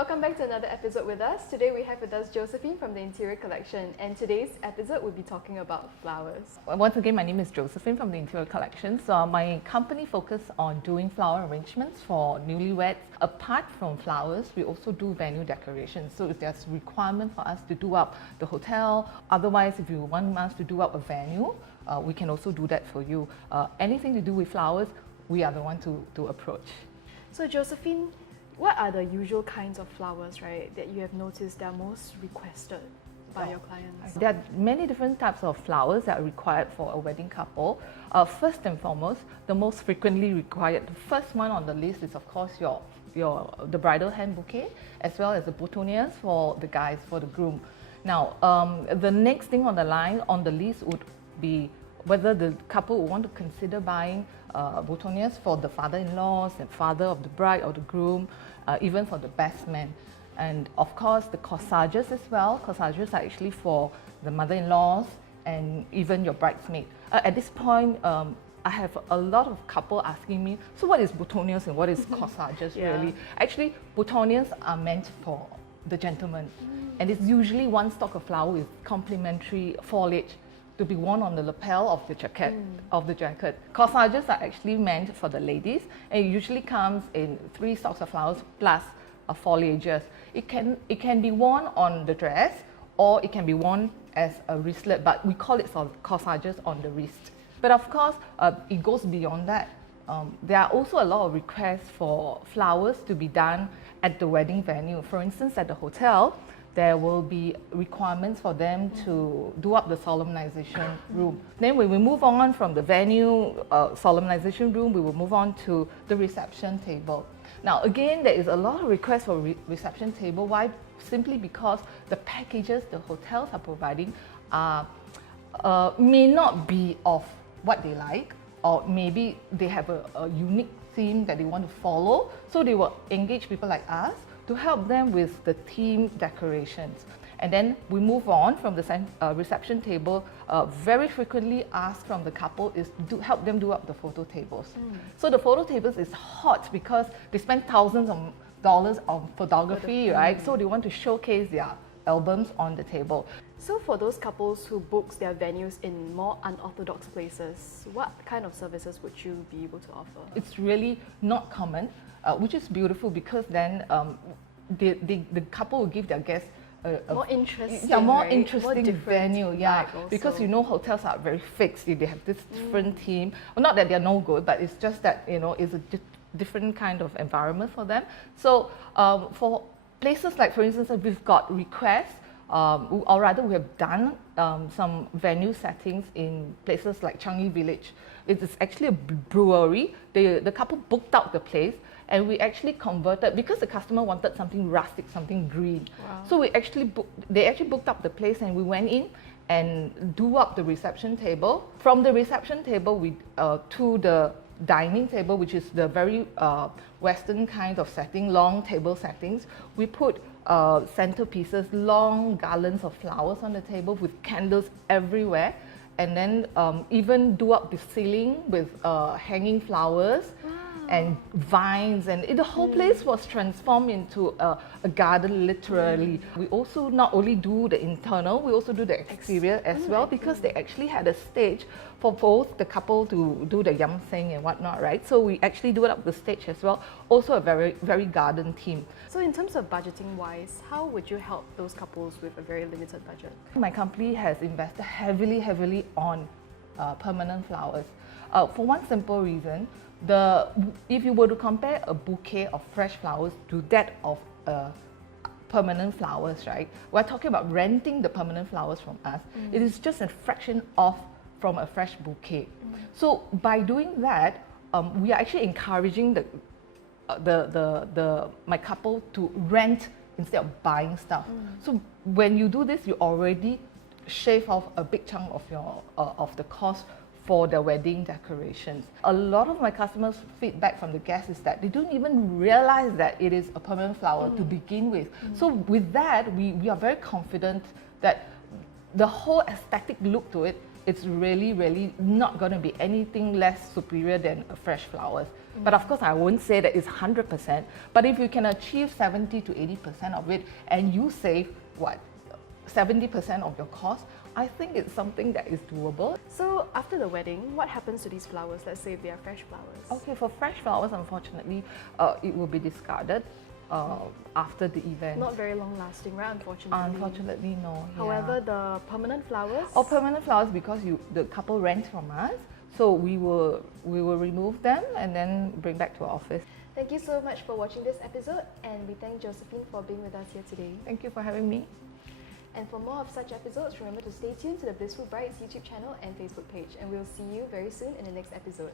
welcome back to another episode with us. Today we have with us Josephine from the Interior Collection, and today's episode will be talking about flowers. Once again, my name is Josephine from the Interior Collection. So my company focuses on doing flower arrangements for newlyweds. Apart from flowers, we also do venue decorations. So if there's requirement for us to do up the hotel, otherwise if you want us to do up a venue, we can also do that for you. Anything to do with flowers, we are the one to approach. So Josephine, what are the usual kinds of flowers, right, that you have noticed that are most requested by your clients? There are many different types of flowers that are required for a wedding couple. First and foremost, the most frequently required, the first one on the list is of course the bridal hand bouquet, as well as the boutonnieres for the guys, for the groom. Now, the next thing on the line, on the list would be whether the couple would want to consider buying boutonnieres for the father-in-laws and father of the bride or the groom, even for the best man. And of course the corsages as well. Corsages are actually for the mother-in-laws and even your bridesmaid. At this point, I have a lot of couple asking me, so what is boutonnieres and what is corsages really? Actually, boutonnieres are meant for the gentleman. And it's usually one stalk of flower with complementary foliage to be worn on the lapel of the jacket. Corsages are actually meant for the ladies, and it usually comes in 3 stalks of flowers plus foliages. It can be worn on the dress, or it can be worn as a wristlet, but we call it corsages on the wrist. But of course, it goes beyond that. There are also a lot of requests for flowers to be done at the wedding venue. For instance, at the hotel, there will be requirements for them to do up the solemnization room. Then when we move on from the venue solemnization room, we will move on to the reception table. Now again, there is a lot of requests for reception table. Why? Simply because the packages the hotels are providing may not be of what they like, or maybe they have a unique theme that they want to follow. So they will engage people like us to help them with the theme decorations. And then we move on from the reception table. Very frequently asked from the couple is to help them do up the photo tables. So the photo tables is hot because they spend thousands of dollars on photography, right? So they want to showcase their albums on the table. So for those couples who books their venues in more unorthodox places, what kind of services would you be able to offer? It's really not common, which is beautiful, because then the couple will give their guests a more interesting, more right? interesting more venue, because hotels are very fixed. They have this different theme. Well, not that they're no good, but it's just that it's a different kind of environment for them. So for places like, for instance, we've got requests, or rather we have done some venue settings in places like Changi Village. It is actually a brewery. The couple booked out the place, and we actually converted, because the customer wanted something rustic, something green. Wow. So they actually booked up the place, and we went in and do up the reception table. From the reception table to the dining table, which is the very Western kind of setting, long table settings. We put centerpieces, long garlands of flowers on the table with candles everywhere, and then even do up the ceiling with hanging flowers. Wow. And vines, and the whole place was transformed into a garden, literally. We also not only do the internal, we also do the exterior as well, because they actually had a stage for both the couple to do the yam seng and whatnot, right? So we actually do it up the stage as well, also a very, very garden theme. So in terms of budgeting wise, how would you help those couples with a very limited budget? My company has invested heavily on permanent flowers. For one simple reason, if you were to compare a bouquet of fresh flowers to that of permanent flowers, right? We're talking about renting the permanent flowers from us. It is just a fraction off from a fresh bouquet. So by doing that, we are actually encouraging my couple to rent instead of buying stuff. So when you do this, you already shave off a big chunk of of the cost for the wedding decorations. A lot of my customers' feedback from the guests is that they don't even realize that it is a permanent flower to begin with. So with that, we are very confident that the whole aesthetic look to it it's really, really not going to be anything less superior than fresh flowers. But of course, I won't say that it's 100%. But if you can achieve 70 to 80% of it, and you save what, 70% of your cost, I think it's something that is doable. So after the wedding, what happens to these flowers? Let's say if they are fresh flowers. Okay, for fresh flowers, unfortunately, it will be discarded after the event. Not very long lasting, right? Unfortunately. Unfortunately, no. However, the permanent flowers. Or permanent flowers, because the couple rents from us, so we will remove them and then bring back to our office. Thank you so much for watching this episode, and we thank Josephine for being with us here today. Thank you for having me. And for more of such episodes, remember to stay tuned to the Blissful Brides YouTube channel and Facebook page, and we'll see you very soon in the next episode.